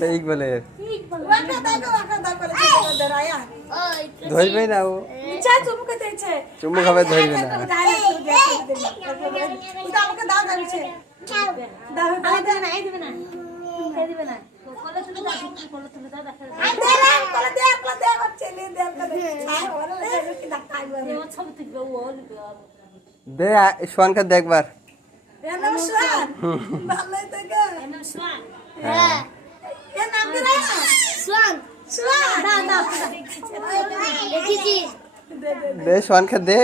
ঠিক বলে ধরবে না ও চুমু খাবে ধরবে না দে সোয়ানকে দেখবার দে সোয়ানকে দে